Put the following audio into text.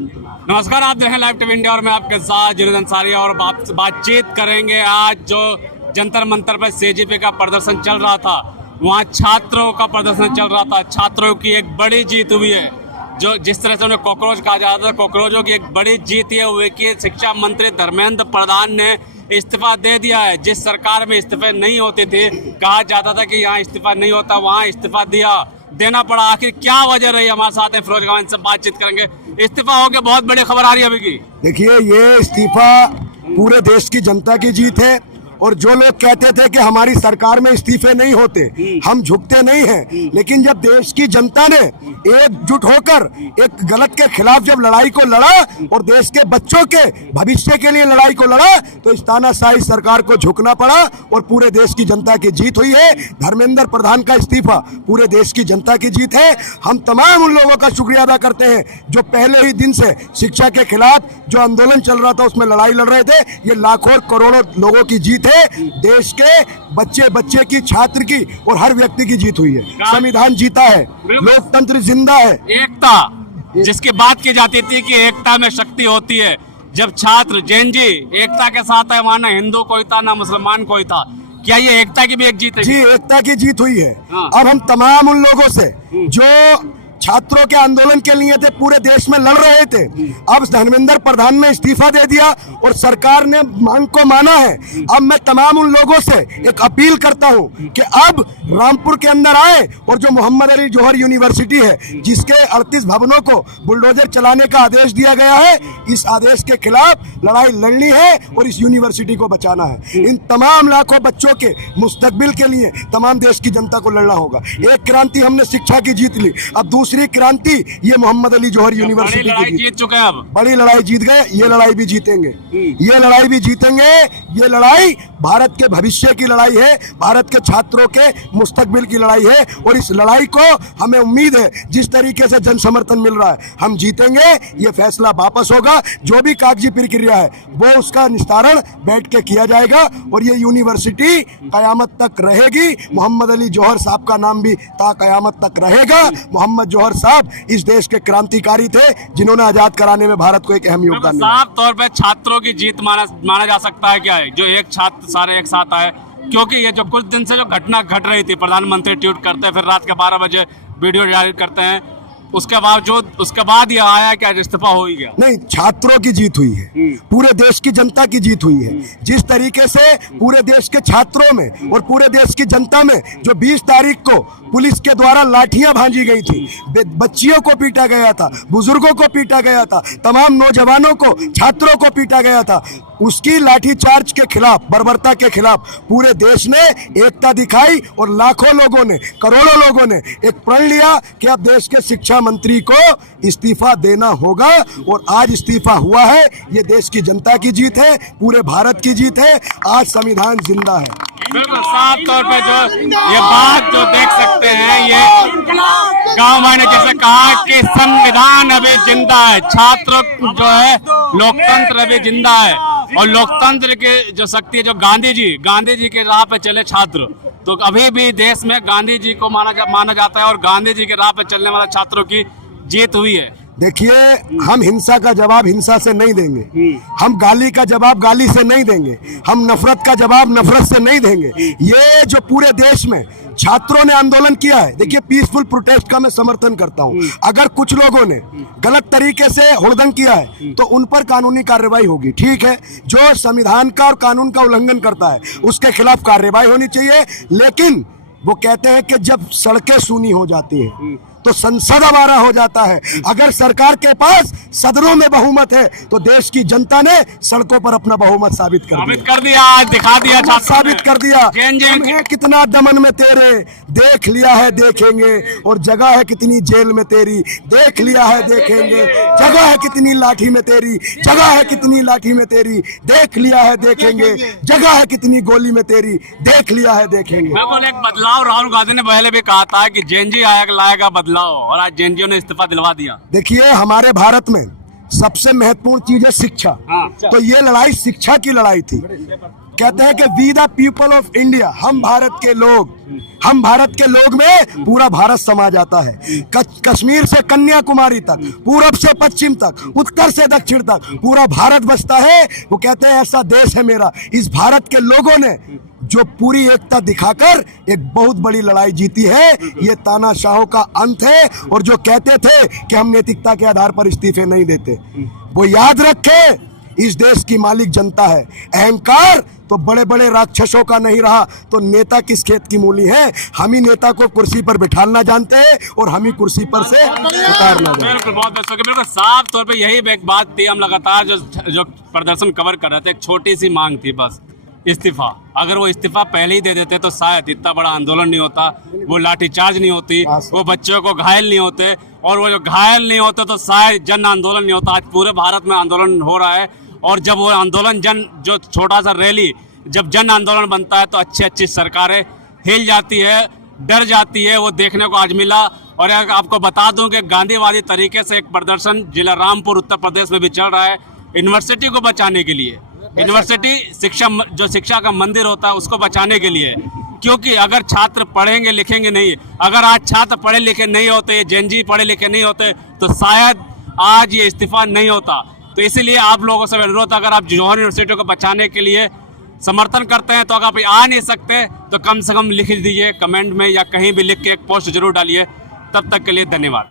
नमस्कार, आप देख रहे हैं लाइव टीवी इंडिया और मैं आपके साथ जुनैद अंसारी और बातचीत करेंगे। आज जो जंतर मंतर पर सीजेपी का प्रदर्शन चल रहा था, वहाँ छात्रों का प्रदर्शन चल रहा था। छात्रों की एक बड़ी जीत हुई है। जो जिस तरह से उन्हें कॉकरोच कहा जाता था, कॉकरोचों की एक बड़ी जीत है वो कि शिक्षा मंत्री धर्मेंद्र प्रधान ने इस्तीफा दे दिया है। जिस सरकार में इस्तीफे नहीं होते थे, कहा जाता था कि यहाँ इस्तीफा नहीं होता, वहाँ इस्तीफा देना पड़ा। आखिर क्या वजह रही? हमारे साथ हैं फिरोज गवान से बातचीत करेंगे। इस्तीफा हो गया, बहुत बड़ी खबर आ रही है अभी की। देखिए, ये इस्तीफा पूरे देश की जनता की जीत है। और जो लोग कहते थे कि हमारी सरकार में इस्तीफे नहीं होते, हम झुकते नहीं हैं, लेकिन जब देश की जनता ने एकजुट होकर एक गलत के खिलाफ जब लड़ाई को लड़ा और देश के बच्चों के भविष्य के लिए लड़ाई को लड़ा, तो इस तानाशाही सरकार को झुकना पड़ा और पूरे देश की जनता की जीत हुई है। धर्मेंद्र प्रधान का इस्तीफा पूरे देश की जनता की जीत है। हम तमाम उन लोगों का शुक्रिया अदा करते हैं जो पहले ही दिन से शिक्षा के खिलाफ जो आंदोलन चल रहा था उसमें लड़ाई लड़ रहे थे। ये लाखों करोड़ों लोगों की जीत है, देश के बच्चे की, छात्र की और हर व्यक्ति की जीत हुई है। संविधान जीता है, लोकतंत्र जिंदा है। एकता जिसकी बात की जाती थी कि एकता में शक्ति होती है, जब छात्र जेनजी एकता के साथ है, वहाँ ना हिंदू कोई था ना मुसलमान कोई था। क्या ये एकता की भी एक जीत है? जी, एकता की जीत हुई है। हाँ। अब हम तमाम उन लोगों से जो छात्रों के आंदोलन के लिए थे, पूरे देश में लड़ रहे थे, अब धर्मेंद्र प्रधान ने इस्तीफा दे दिया और सरकार ने मांग को माना है। अब मैं तमाम उन लोगों से एक अपील करता हूं कि अब रामपुर के अंदर आए और जो मोहम्मद अली जौहर यूनिवर्सिटी है, जिसके 38 भवनों को बुलडोजर चलाने का आदेश दिया गया है, इस आदेश के खिलाफ लड़ाई लड़नी है और इस यूनिवर्सिटी को बचाना है। इन तमाम लाखों बच्चों के मुस्तकबिल के लिए तमाम देश की जनता को लड़ना होगा। एक क्रांति हमने शिक्षा की जीत ली, अब दूसरी क्रांति ये मोहम्मद अली जौहर यूनिवर्सिटी की जीत चुके हैं। अब बड़ी लड़ाई जीत गए, ये लड़ाई भी जीतेंगे, ये लड़ाई भी जीतेंगे। ये लड़ाई भारत के भविष्य की लड़ाई है, भारत के छात्रों के मुस्तकबिल की लड़ाई है और इस लड़ाई को हमें उम्मीद है जिस तरीके से जन समर्थन मिल रहा है हम जीतेंगे। ये फैसला वापस होगा, जो भी कागजी प्रक्रिया है वो उसका निस्तारण बैठ के किया जाएगा और ये यूनिवर्सिटी कयामत तक रहेगी। मोहम्मद अली जौहर साहब का नाम भी ता कयामत तक रहेगा। मोहम्मद जौहर साहब इस देश के क्रांतिकारी थे जिन्होंने आजाद कराने में भारत को एक अहम योगदान दिया। साफ तौर पे छात्रों की जीत माना जा सकता है। क्या है जो एक छात्र सारे एक साथ आए? क्योंकि ये जो कुछ दिन से जो घटना घट रही थी, प्रधानमंत्री ट्वीट करते हैं, फिर रात के 12 बजे वीडियो जारी करते हैं, उसके बाद ये आया क्या इस्तीफा हो ही गया? नहीं, छात्रों की जीत हुई है, पूरे देश की जनता की जीत हुई है। जिस तरीके से पूरे देश के छात्रों में और पूरे देश की जनता में जो 20 तारीख को पुलिस के द्वारा लाठियां भांजी गई थी, बच्चियों को पीटा गया था, बुजुर्गों को पीटा गया था, तमाम नौजवानों को, छात्रों को पीटा गया था, उसकी लाठीचार्ज के खिलाफ, बर्बरता के खिलाफ पूरे देश ने एकता दिखाई और लाखों लोगों ने, करोड़ों लोगों ने एक प्रण लिया कि अब देश के शिक्षा मंत्री को इस्तीफा देना होगा और आज इस्तीफा हुआ है। ये देश की जनता की जीत है, पूरे भारत की जीत है। आज संविधान जिंदा है। बिल्कुल साफ तौर पे जो ये बात जो देख सकते हैं, ये गांव भाई ने जैसे कहा कि संविधान अभी जिंदा है, छात्र जो है लोकतंत्र अभी जिंदा है और लोकतंत्र की जो शक्ति है, जो गांधी जी के राह पे चले छात्र, तो अभी भी देश में गांधी जी को माना जाता है और गांधी जी के राह पे चलने वाले छात्रों की जीत हुई है। देखिए, हम हिंसा का जवाब हिंसा से नहीं देंगे, हम गाली का जवाब गाली से नहीं देंगे, हम नफरत का जवाब नफरत से नहीं देंगे। ये जो पूरे देश में छात्रों ने आंदोलन किया है, देखिए पीसफुल प्रोटेस्ट का मैं समर्थन करता हूं। अगर कुछ लोगों ने गलत तरीके से हुड़दंग किया है तो उन पर कानूनी कार्रवाई होगी, ठीक है। जो संविधान का और कानून का उल्लंघन करता है उसके खिलाफ कार्रवाई होनी चाहिए। लेकिन वो कहते हैं कि जब सड़कें सूनी हो जाती है तो संसद आवारा हो जाता है। अगर सरकार के पास सदनों में बहुमत है तो देश की जनता ने सड़कों पर अपना बहुमत साबित कर दिया, दिखा दिया, साबित कर दिया। कितना दमन में तेरे देख लिया है देखेंगे, और जगह है कितनी जेल में तेरी, देख लिया है देखेंगे, जगह है कितनी लाठी में तेरी, जगह है कितनी लाठी में तेरी, देख लिया है देखेंगे, जगह है कितनी गोली में तेरी, देख लिया है देखेंगे। बिल्कुल एक बदलाव राहुल गांधी ने पहले भी कहा था कि जेएनजी लाएगा बदलाव, और आज जेएनजी ने इस्तीफा दिलवा दिया। देखिए, हमारे भारत में सबसे महत्वपूर्ण चीज है शिक्षा। तो ये लड़ाई शिक्षा की लड़ाई थी कहते हैं कि we the people of India, हम भारत के लोग, हम भारत के लोग में पूरा भारत समा जाता है। कश्मीर से कन्याकुमारी तक, पूरब से पश्चिम तक, उत्तर से दक्षिण तक पूरा भारत बसता है। वो कहते हैं ऐसा देश है मेरा। इस भारत के लोगों ने जो पूरी एकता दिखाकर एक बहुत बड़ी लड़ाई जीती है, ये तानाशाहों का अंत है। और जो कहते थे कि हम नैतिकता के आधार पर इस्तीफे नहीं देते, वो याद रखे इस देश की मालिक जनता है। अहंकार तो बड़े बड़े राक्षसों का नहीं रहा तो नेता किस खेत की मूली है। हम ही नेता को कुर्सी पर बिठाना जानते हैं और हम ही कुर्सी पर से उतारना जानते हैं। बिल्कुल, बहुत बिल्कुल साफ तौर पे यही एक बात थी। हम लगातार जो प्रदर्शन कवर कर रहे थे, एक छोटी सी मांग थी बस, इस्तीफा। अगर वो इस्तीफा पहले ही दे देते तो शायद इतना बड़ा आंदोलन नहीं होता, वो लाठीचार्ज नहीं होती, वो बच्चों को घायल नहीं होते, और वो जो घायल नहीं होते तो शायद जन आंदोलन नहीं होता। आज पूरे भारत में आंदोलन हो रहा है, और जब वो आंदोलन जो छोटा सा रैली जब जन आंदोलन बनता है तो अच्छी अच्छी सरकारें हिल जाती है, डर जाती है। वो देखने को आज मिला। और आपको बता दूं कि गांधीवादी तरीके से एक प्रदर्शन जिला रामपुर उत्तर प्रदेश में भी चल रहा है, यूनिवर्सिटी को बचाने के लिए। यूनिवर्सिटी शिक्षा का मंदिर होता है, उसको बचाने के लिए। क्योंकि अगर छात्र पढ़ेंगे लिखेंगे नहीं, अगर आज छात्र पढ़े लिखे नहीं होते, जेनजी पढ़े लिखे नहीं होते, तो शायद आज ये इस्तीफा नहीं होता। तो इसीलिए आप लोगों से अनुरोध, अगर आप जौहर यूनिवर्सिटी को बचाने के लिए समर्थन करते हैं तो अगर आप आ नहीं सकते तो कम से कम लिख दीजिए कमेंट में, या कहीं भी लिख के एक पोस्ट जरूर डालिए। तब तक के लिए धन्यवाद।